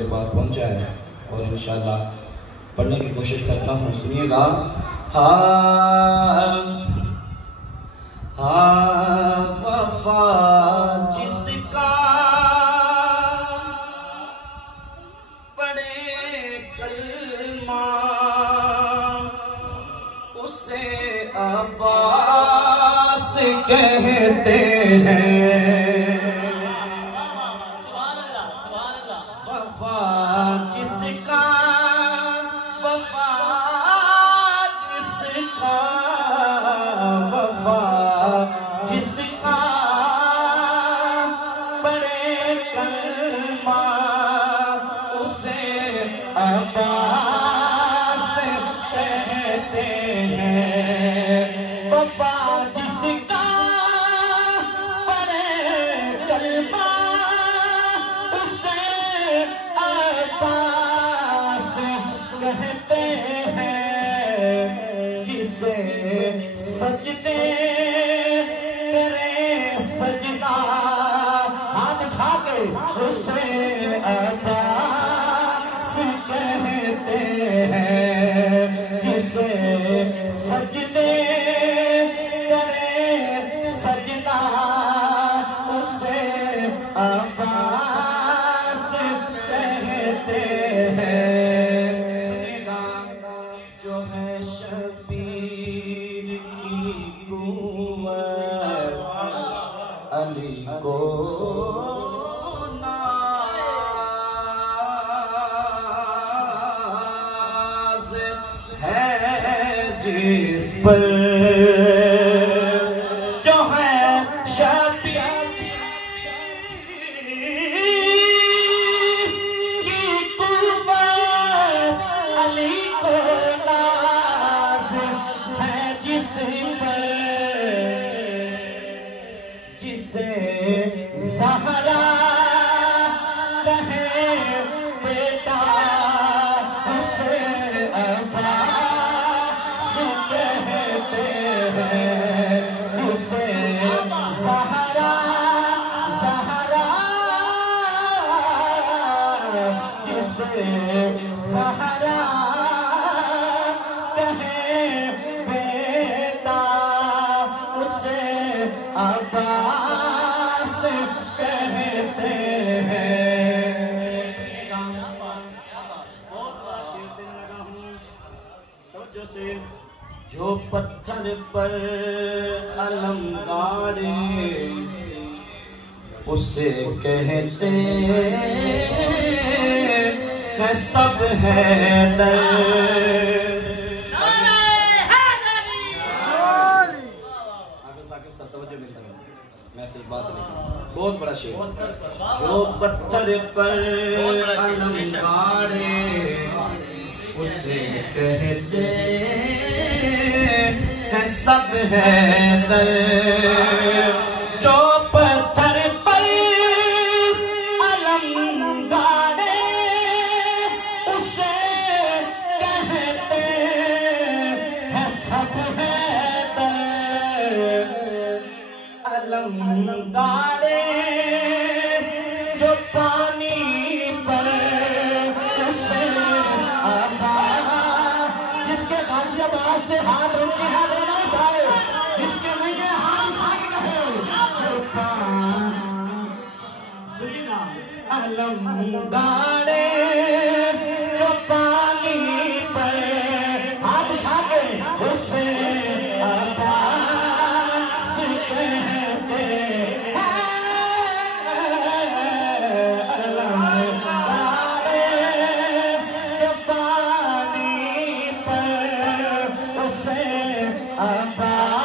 میرے پاس پہنچا ہے اور انشاءاللہ پڑھنے کی کوشش کرتا ہوں. سنیے گا. وفا جس کا پڑھے کلمہ اسے عباس کہتے ہیں. وفا جس کا پڑھے کلمہ اسے عباس کہتے ہیں. وفا جس کا پڑھے کلمہ اسے عباس کہتے ہیں. جسے سجدے اسے عباس کہتے ہیں. جسے سجدے کرے سجدہ اسے عباس کہتے ہیں. سنے گا. جو ہے شبیر کی قوت علی کو جس پر جو ہے شبیر کی قوت علی کو ناز ہے. جس پر جسے زہرا کہے بیٹا اسے جسے زہرا جسے زہرا کہے بیٹا اسے عباس کہتے ہیں. جو پتھر پر علم گاڑے اسے کہتے ہیں سب حیدر. میں صرف بات نہیں بہت بڑا شعر. جو پتھر پر علم گاڑے اسے کہتے ہیں سب حیدر. جو پتھر پر علم گاڑے اسے کہتے ہیں سب حیدر. علم گاڑے جو پانی پر اسے جس کے غازی آباد سے ہاتھ اونچے ہاتھ نہیں اٹھائے جس کے نہیں ہاتھ اٹھا کے کہے سنینا. علم گاڑے جو پانی پر ہاتھ اٹھا کے اسے عباس کہتے ہیں. علم گاڑے جو پانی پر اسے عباس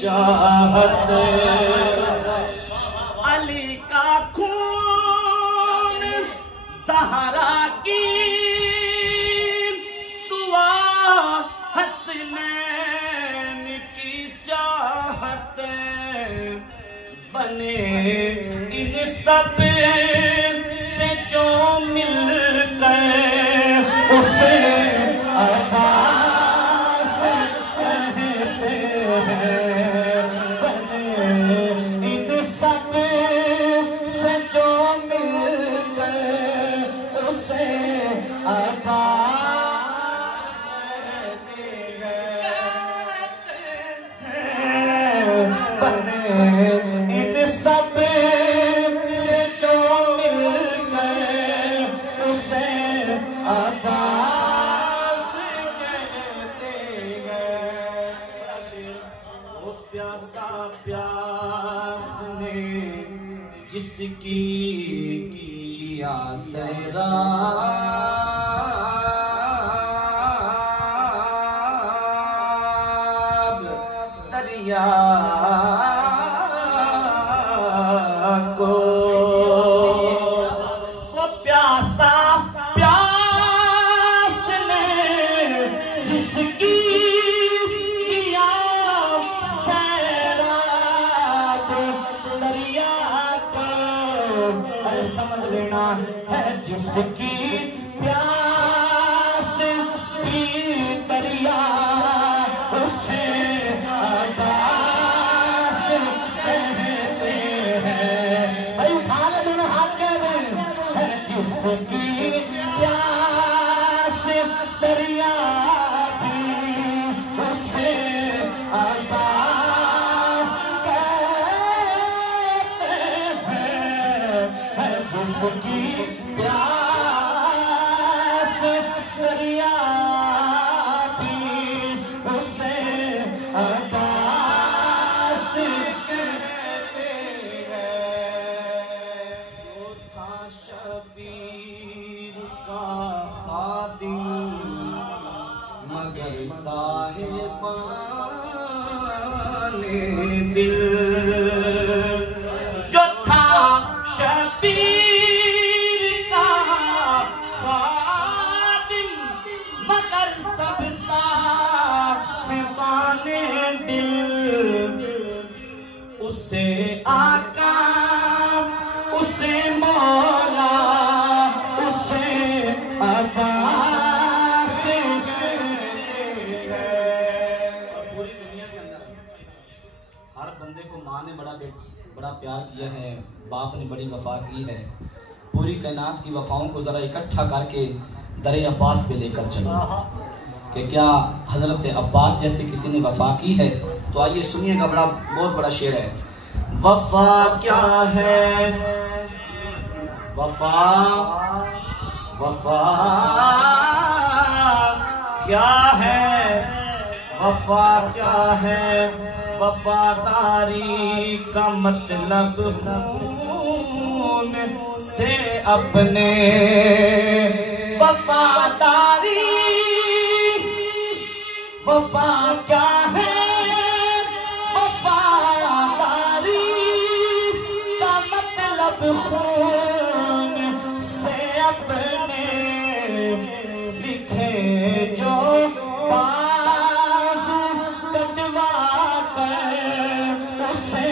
چاہت علی کا خون زہرا کی دعا حسنین کی چاہت بنے ان سب سے جو مل کر اسے عباس کہتے ہیں، بنے ان سب سے جو مل کر اسے عباس کہتے ہیں، بنے ان سب سے جو مل کر اسے عباس کہتے ہیں۔ وہ پیاسا پیاس نے جس کی کیا سیراب دریا کو، وہ پیاسا پیاس نے جس کی کیا سیراب دریا کو، ارے سمجھ لینا ہے جس کی پیاس بھی دریا اسے عباس کہتے ہیں۔ بھائی اٹھا لے دونوں ہاتھ کہہ دیں، ہے جس کی پیاس دریا بھی اسے عباس کہتے ہیں، ہے جس کی پیاس دریا بھی اسے عباس کہتے ہیں۔ جو تھا شبیر کا خادم مگر صاحبان دل، جو تھا شبیر کا خادم مگر سب صاحبان دل، اسے آقا اسے مولا اسے عباس کہتے ہیں۔ پوری دنیا کے اندر ہر بندے کو ماں نے بڑا پیار کیا ہے، باپ نے بڑی وفا کی ہے۔ پوری کائنات کی وفاؤں کو ذرا اکٹھا کر کے در عباس پہ لے کر چلو کہ کیا حضرت عباس جیسے کسی نے وفا کی ہے؟ تو آئیے سنیے گا، بہت بڑا شعر ہے۔ وفا کیا ہے، وفا کیا ہے، وفا کیا ہے، وفاداری کا مطلب خون سے اپنے، وفاداری وفا کیا ہے، وفاداری کا مطلب خون سے اپنے، لکھے جو بازو کٹوا کر اسے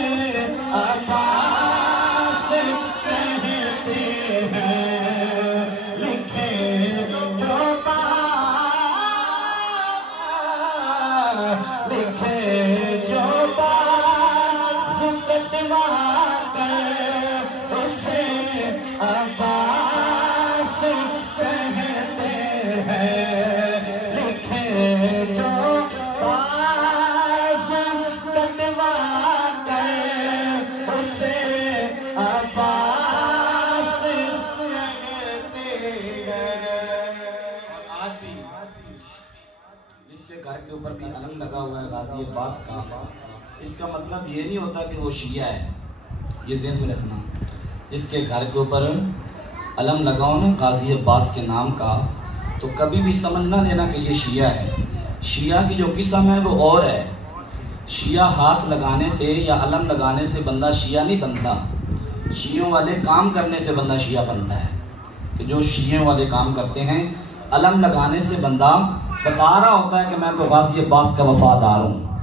عباس کہتے ہیں، لکھے جو لکھے جو بازو کٹوا کر اسے عباس کہتے ہیں، لکھے جو بازو کٹوا کر اسے عباس کہتے ہیں۔ آج بھی جس کے گھر کے اوپر بھی علم لگا ہوا ہے غازی عباس کا، اس کا مطلب یہ نہیں ہوتا کہ وہ شیعہ ہے، یہ ذہن میں رکھنا۔ جس کے گھر کے اوپر علم لگاؤ نا غازی عباس کے نام کا، تو کبھی بھی سمجھ نہ لینا کہ یہ شیعہ ہے۔ شیعہ کی جو قسم ہے وہ اور ہے۔ شیعہ ہاتھ لگانے سے یا علم لگانے سے بندہ شیعہ نہیں بنتا، شیعوں والے کام کرنے سے بندہ شیعہ بنتا ہے۔ کہ جو شیعوں والے کام کرتے ہیں، علم لگانے سے بندہ بتا رہا ہوتا ہے کہ میں تو غازی عباس کا وفادار ہوں،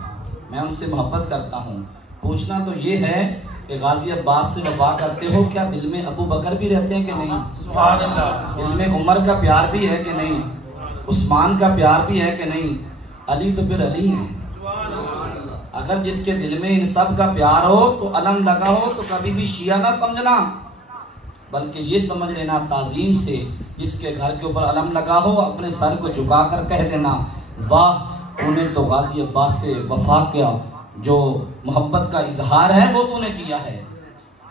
میں ان سے محبت کرتا ہوں۔ پوچھنا تو یہ ہے کہ کہ غازی عباس سے وفا کرتے ہو، کیا دل میں ابو بکر بھی رہتے ہیں کہ نہیں؟ سبحان اللہ. دل میں عمر کا پیار بھی ہے کہ نہیں؟ عثمان کا پیار بھی ہے کہ نہیں؟ علی تو پھر علی ہیں. اگر جس کے دل میں ان سب کا پیار ہو تو علم لگا ہو تو کبھی بھی شیعہ نہ سمجھنا، بلکہ یہ سمجھ لینا تعظیم سے جس کے گھر کے اوپر علم لگا ہو اپنے سر کو جھکا کر کہہ دینا واہ انہیں تو غازی عباس سے وفا کیا، جو محبت کا اظہار ہے وہ تو نے کیا ہے.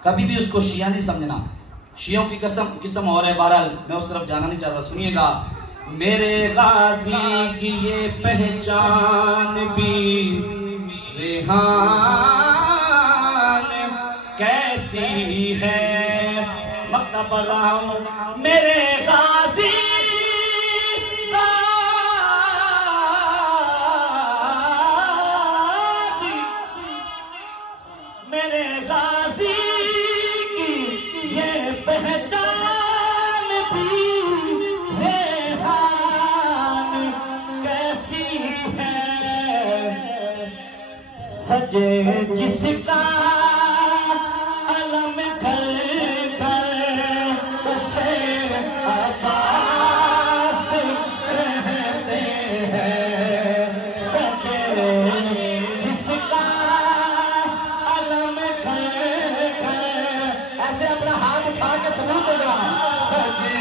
کبھی بھی اس کو شیعہ نہیں سمجھنا. شیعوں کی قسم اور ہے. بہرحال میں اس طرف جانا نہیں چاہتا، سنیے گا. میرے غازی کی یہ پہچان بھی ریحان کیسی ہے، مقطع پڑھ رہا ہوں. میرے غازی میرے غازی کی یہ پہچان بھی ریحان کیسی ہے، سجے جس کا علم کر کر اسے عباس کہتے ہیں، سجے جس کا علم کر کر ایسے اپنا ہاتھ اٹھا کے سلوٹ دے رہا، سجے